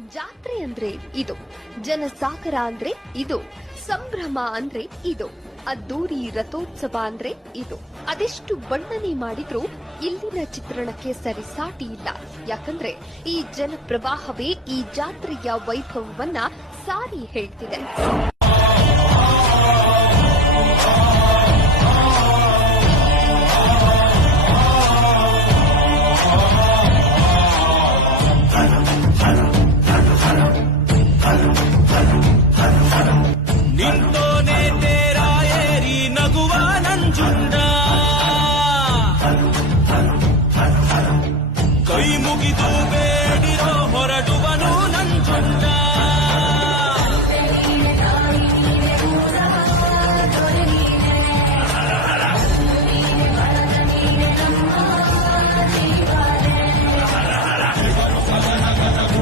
ಜಾತ್ರೆ ಅಂದ್ರೆ ಇದು, ಜನಸಾಗರ ಅಂದ್ರೆ ಇದು, ಸಂಭ್ರಮ ಅಂದ್ರೆ ಇದು, ಅದ್ದೂರಿ ರಥೋತ್ಸವ ಅಂದ್ರೆ ಇದು. ಅದೆಷ್ಟು ಬಣ್ಣನೆ ಮಾಡಿದ್ರೂ ಇಲ್ಲಿನ ಚಿತ್ರಣಕ್ಕೆ ಸರಿಸಾಟಿ ಇಲ್ಲ. ಯಾಕಂದ್ರೆ ಈ ಜನಪ್ರವಾಹವೇ ಈ ಜಾತ್ರೆಯ ವೈಭವವನ್ನ ಸಾರಿ ಹೇಳ್ತಿದೆ.